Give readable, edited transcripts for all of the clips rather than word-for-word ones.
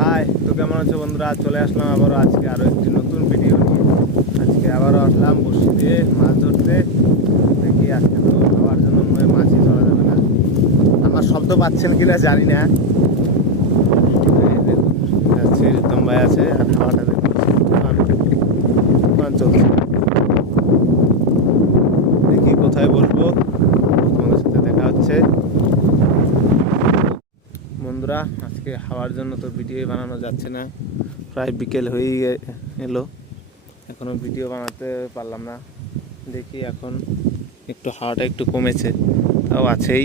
High, তো কেমন আছো বন্ধুরা? চলে আসলাম আবারও আজকে আরও একটি নতুন ভিডিও নিয়ে। আজকে আবারও আসলাম বড়শি দিয়ে মাছ ধরতে। দেখি আজকে তো খাওয়ার জন্য মনে হয় মাছই ধরা যাবে না। আমার শব্দ পাচ্ছেন কিনা জানি না। এই দেখুন, যাচ্ছে রিতম ভাই আছে আর খাওয়াটা দেখুন চলছে। দেখি কোথায় বসবো, তোমাদের সাথে দেখা হচ্ছে। বন্ধুরা, আজকে হাওয়ার জন্য তো ভিডিও বানানো যাচ্ছে না, প্রায় বিকেল হয়েই এলো, এখনও ভিডিও বানাতে পারলাম না। দেখি এখন একটু হাওয়াটা একটু কমেছে, তাও আছেই।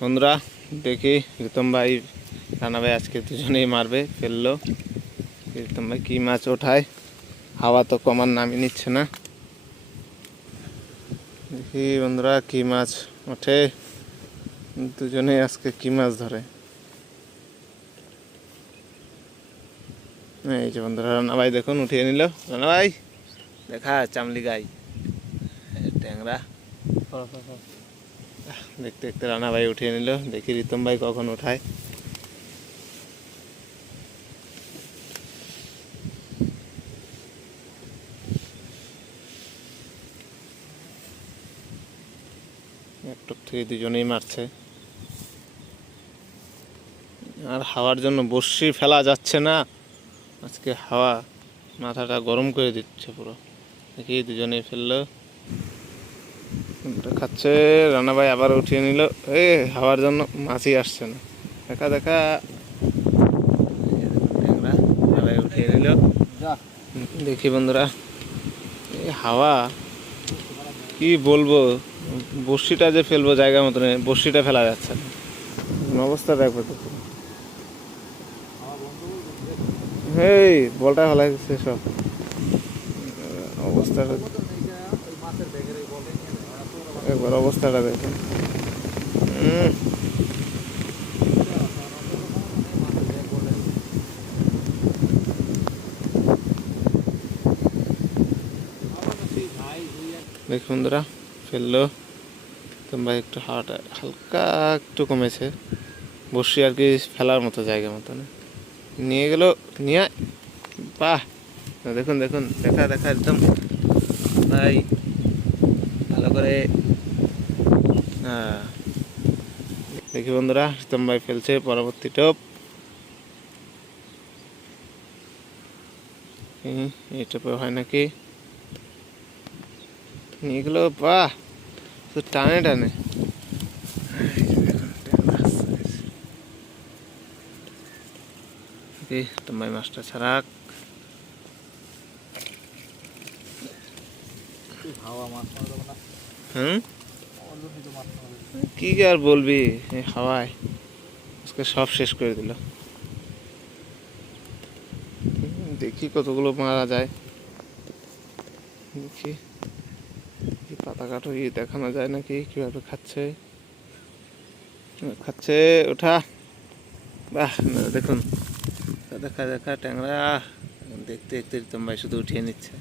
বন্ধুরা দেখি রিতম ভাই, রানা ভাই আজকে দুজনেই মারবে, ফেললো। রিতম ভাই কী মাছ ওঠায়, হাওয়া তো কমার নামই নিচ্ছে না। দেখি বন্ধুরা কী মাছ ওঠে, দুজনেই আজকে কী মাছ ধরে। এই যে বন্ধুরা, রানা ভাই দেখুন উঠিয়ে নিল। রানা ভাই দেখা, চামলি গাই, ট্যাংরা। দেখতে দেখতে রানা ভাই উঠিয়ে নিল। দেখি রিতম ভাই কখন ওঠায়। একটু থেকে দুজনেই মারছে, আর হাওয়ার জন্য বড়শি ফেলা যাচ্ছে না। আজকে হাওয়া মাথাটা গরম করে দিচ্ছে পুরো। দেখি দুজনেই ফেললো, খাচ্ছে। রানা ভাই আবার উঠিয়ে নিল। হাওয়ার জন্য মাছই আসছে না। দেখা দেখা ট্যাংরা, রানা ভাই উঠিয়ে নিল। দেখি বন্ধুরা, এই হাওয়া কি বলবো, বড়শিটা যে ফেলবো জায়গা মতন, বড়শিটা ফেলা যাচ্ছে না। অবস্থা দেখবো তো, এই বলটা ফেলা যাচ্ছে সব। অবস্থাটা একবার অবস্থাটা দেখুন। দেখুন বন্ধুরা, ফেললো তোমরা। একটু হাওয়াটা হালকা একটু কমেছে, বসি আর কি ফেলার মতো জায়গা মতো না। নিয়ে গেল, নিয়ে বাহ, দেখুন দেখুন, দেখা দেখা একদম ভাই ভালো করে। হ্যাঁ, দেখি বন্ধুরা, রিতম ভাই ফেলছে পরবর্তী টোপ। এই টোপে হয় নাকি, নিয়ে গেল। বাহ, তো টানে টানে। রিতম ভাই মাছটা ছাড়াক। কি আর বলবি, এই হাওয়ায় আজকে সব শেষ করে দিল। দেখি কতগুলো মারা যায়। দেখি পাতা কাটো দেখানো যায় নাকি, কিভাবে খাচ্ছে। খাচ্ছে, ওঠা। বাহ, দেখুন, দেখা দেখা ট্যাংরা। দেখতে দেখতে রিতম ভাই শুধু উঠিয়ে নিচ্ছে।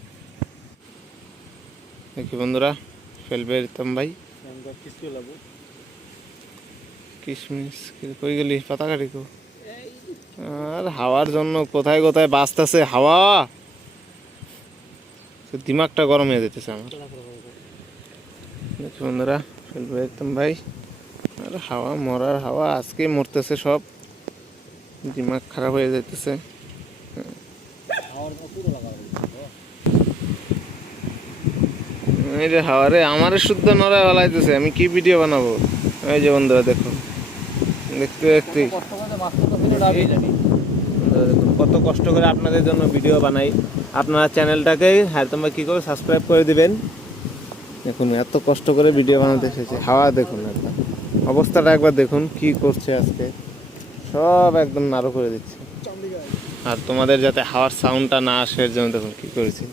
দেখি বন্ধুরা, ফেলবে রিতম ভাই। কিশমিশ কই গেলি, পাতা কাটি কো। আর হাওয়ার জন্য কোথায় কোথায় বাঁচতেছে হাওয়া, দিমাগটা গরম হয়ে যেতেছে আমার। দেখি বন্ধুরা, ফেলবে রিতম ভাই। আর হাওয়া, মরার হাওয়া, আজকে মরতেছে সব, দিমাগ খারাপ হয়ে যাইতেছে। এই যে হাওয়ারে আমারে শুদ্ধ নড়ায় ফেলাইতেছে, আমি কি ভিডিও বানাবো। এই যে বন্ধুরা দেখুন, দেখতে দেখতে দেখুন কত কষ্ট করে আপনাদের জন্য ভিডিও বানাই। আপনারা চ্যানেলটাকে তোমরা কী করে সাবস্ক্রাইব করে দিবেন। দেখুন এত কষ্ট করে ভিডিও বানাতে এসেছে। হাওয়া দেখুন একবার, অবস্থাটা একবার দেখুন কি করছে আজকে, সব একদম নাড়ু করে দিচ্ছে। আর তোমাদের যাতে হাওয়ার সাউন্ডটা না আসে এর জন্য দেখুন কী করেছি,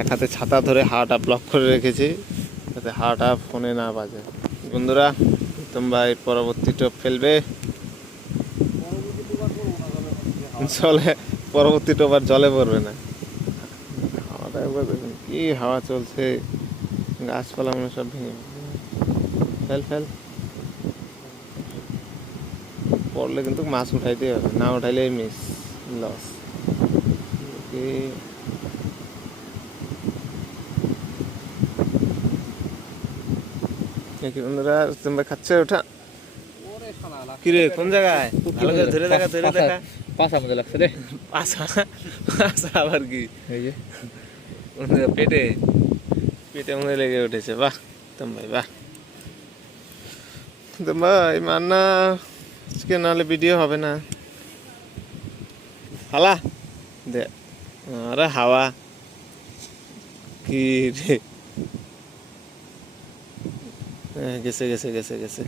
এক হাতে ছাতা ধরে হাওয়াটা ব্লক করে রেখেছি যাতে হাওয়াটা ফোনে না বাজে। বন্ধুরা, তোমরা এর পরবর্তী টোপ ফেলবে। জলে পরবর্তী টোপ আর জলে পড়বে না। হাওয়াটা একবার দেখুন, কি হাওয়া চলছে, গাছপালা মনে সব ভেঙে। ফেল ফেল, পড়লে কিন্তু মাছ উঠাইতে হবে, না উঠাইলে মিস, লস। বন্ধুরা তোমরা খাচ্ছে ওঠা কিরে কোন জায়গায়? ভালো করে ধরে দেখা, ধরে দেখা। পাঁচা মধ্যে লাগছে রে। পাছা, পাছা আবার কি? এই যে পেটে, পেটে মনে লেগে উঠেছে। বাহ তোম ভাই, বাহ তোম ভাই, মান্না আজকে নাহলে ভিডিও হবে না। হালা দে, আরে হাওয়া কি রে, গেছে গেছে গেছে গেছে।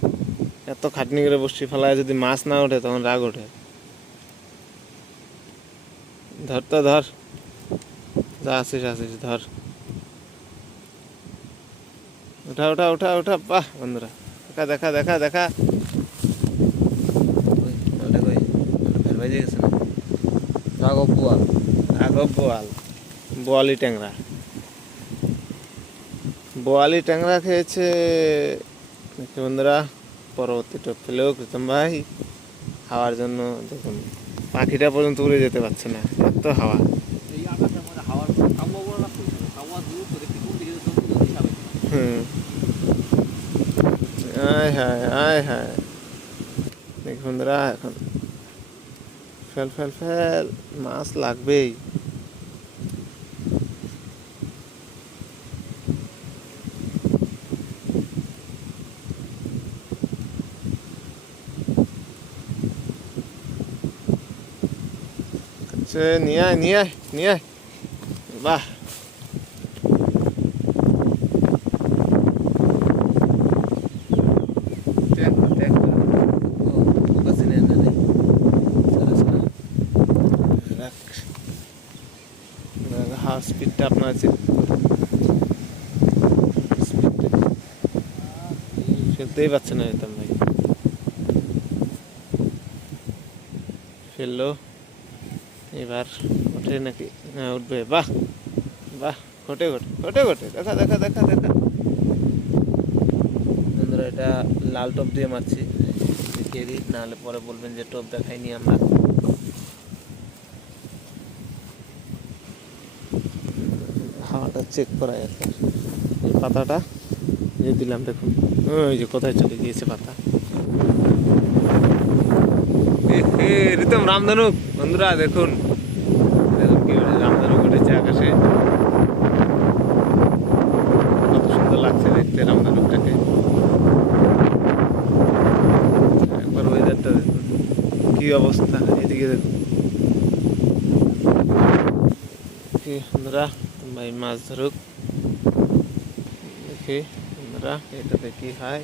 এত খাটনি করে বসছি, ফেলায় যদি মাছ না ওঠে তখন রাগ ওঠে। ধর তো ধর, যা আসিস আসিস ধর, উঠা উঠা উঠা উঠা। বাহ বন্ধুরা, দেখা দেখা দেখা দেখা। ভের গেছে না, রাঘব বোয়াল, রাঘব বোয়াল, বোয়ালি ট্যাংরা। বোয়ালি ট্যাংরা খেয়েছে দেখি বন্ধুরা। পরবর্তী টোপ ফেলেও কৃতম ভাই হাওয়ার জন্য দেখুন পাখিটা পর্যন্ত উড়ে যেতে পারছে না, এত হাওয়া। হুম, আয় হায় আয় হায়। দেখি বন্ধুরা এখন ফেল ফেল ফেল, মাছ লাগবেই। নিয়ে আয় নিয়ে আয় নিয়ে আয়, বাহ। স্পিডটা আপনার ফেলতেই পারছে না যেতাম ভাই, ফেললো। এবার ওঠে নাকি? হ্যাঁ উঠবে, বাহ বাহ, ঘটে ঘটে ঘটে ঘটে, দেখা দেখা দেখা দেখা। বন্ধুরা এটা লাল টপ দিয়ে মারছি, দেখিয়ে দিই, নাহলে পরে বলবেন যে টপ দেখাইনি আমরা। হাওয়াটা চেক করা যাচ্ছে। এই পাতাটা যে দিলাম দেখুন, ওই যে কোথায় চলে গিয়েছে পাতা। রিতম রামধনুক বন্ধুরা দেখুন, দেখুন কি রামধনুক উঠেছে আকাশে, কত সুন্দর লাগছে দেখতে রামধনুকটাকে। একবার ওয়েদারটা দেখুন কি অবস্থা, এদিকে দেখুন কি বন্ধুরা। ভাই মাছ ধরুক, দেখি বন্ধুরা এটাতে কি হয়।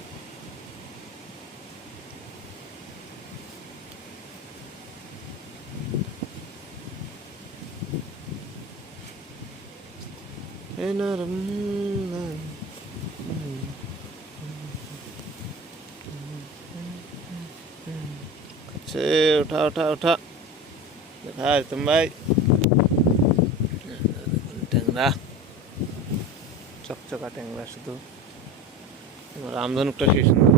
উঠা উঠা উঠা, দেখা তুম ভাই ট্যাংরা, চকচকা ট্যাংরা শুধু। রামধনুকটা সেই সুন্দর।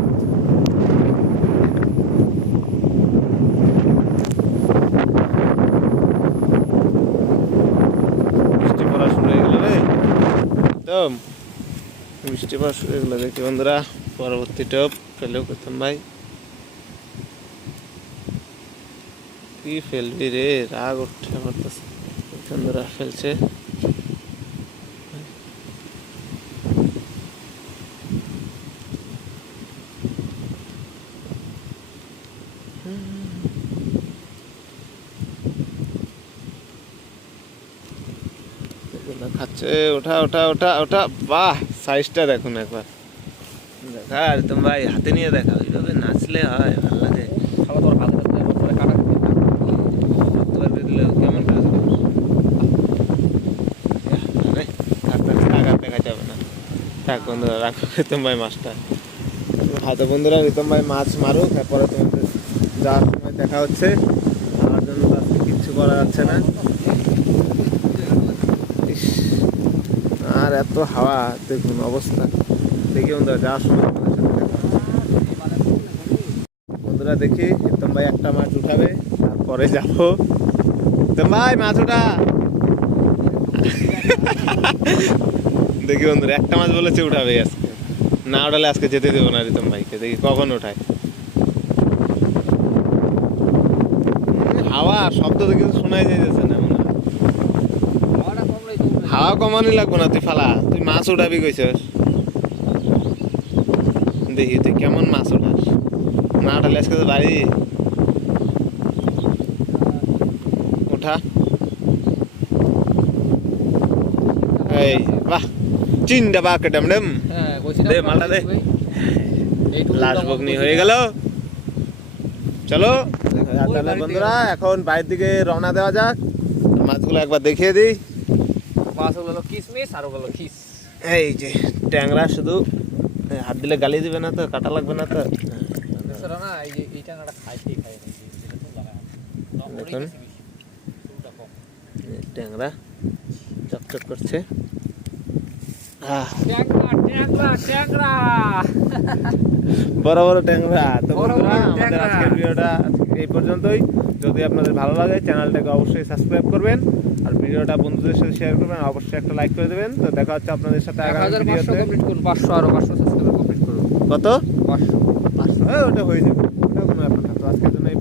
বৃষ্টি পড়া শুরু হয়ে গেল রে, একদম বৃষ্টি পড়া শুরু হয়ে গেল। দেখি বন্ধুরা পরবর্তী টপ ফেলেও করতাম ভাই, কি ফেলবি রে, রাগ উঠে পড়তেছে। বন্ধুরা ফেলছে, খাচ্ছে। ওঠা ওঠা ওঠা ওঠা, বাহ সাইজটা দেখুন একবার, দেখা আর তুমি ভাই হাতে নিয়ে দেখা, ওইভাবে নাচলে হয়, ভালো লাগে। দিলে কেমন দেখা যাবে না, থাক বন্ধুরা রাখো রিতম ভাই মাছটা। হাতে বন্ধুরা রিতম ভাই মাছ মারুক, তারপরে তোমাদের যাওয়ার সময় দেখা হচ্ছে। আমার জন্য আজকে কিচ্ছু করা যাচ্ছে না, আর এত হাওয়া দেখুন অবস্থা। দেখি বন্ধুরা যাওয়ার সময় আপনাদের সাথে দেখা হচ্ছে। বন্ধুরা বন্ধুরা দেখি প্রীতম ভাই একটা মাছ উঠাবে, তারপরে যাবো। প্রীতম ভাই মাছ উঠা। দেখি বন্ধুরা একটা মাছ বলেছে উঠাবে আজকে, না উঠালে আজকে যেতে দেবো না প্রীতম ভাইকে। দেখি কখন উঠায়। হাওয়া শব্দ তো কিছু শোনাই যাইতেছে না মনে হয়। হাওয়া কমানি লাগবো না, তুই ফালা, তুই মাছ উঠাবি কইছস। দেখি তুই কেমন মাছ উঠাস, না উঠালে আজকে তো বাড়ি উঠা। এই বাহ, চিন্তা বাক ডম ডম। দে মালটা দে, লাশ বগনি হয়ে গেল। চলো তাহলে বন্ধুরা এখন বাইরের দিকে রওনা দেওয়া যাক। মাছগুলো একবার দেখিয়ে দিই। মাছগুলো কিসমিস আর ওগুলো খিস। এই যে ট্যাংরা, শুধু হাত দিলে গালি দিবে না তো, কাটা লাগবে না তো। এছাড়া না এই যে এই টাকাটা খাইতেই খাই না, দেখুন ট্যাংরা চকচক করছে। বড় বড় ট্যাংরা। তো বন্ধুরা আমাদের আজকের ভিডিওটা এই পর্যন্তই। যদি আপনাদের ভালো লাগে চ্যানেলটাকে অবশ্যই সাবস্ক্রাইব করবেন, আর ভিডিওটা বন্ধুদের সাথে শেয়ার করবেন, অবশ্যই একটা লাইক করে দেবেন। তো দেখা হচ্ছে আপনাদের সাথে আগামী ভিডিওতে। কমপ্লিট করুন, 500 আরো 500 সাবস্ক্রাইবার কমপ্লিট করুন। কত? 500 ওটা হয়ে যাবে, ওটা কোনো ব্যাপার না। তো আজকের জন্য এই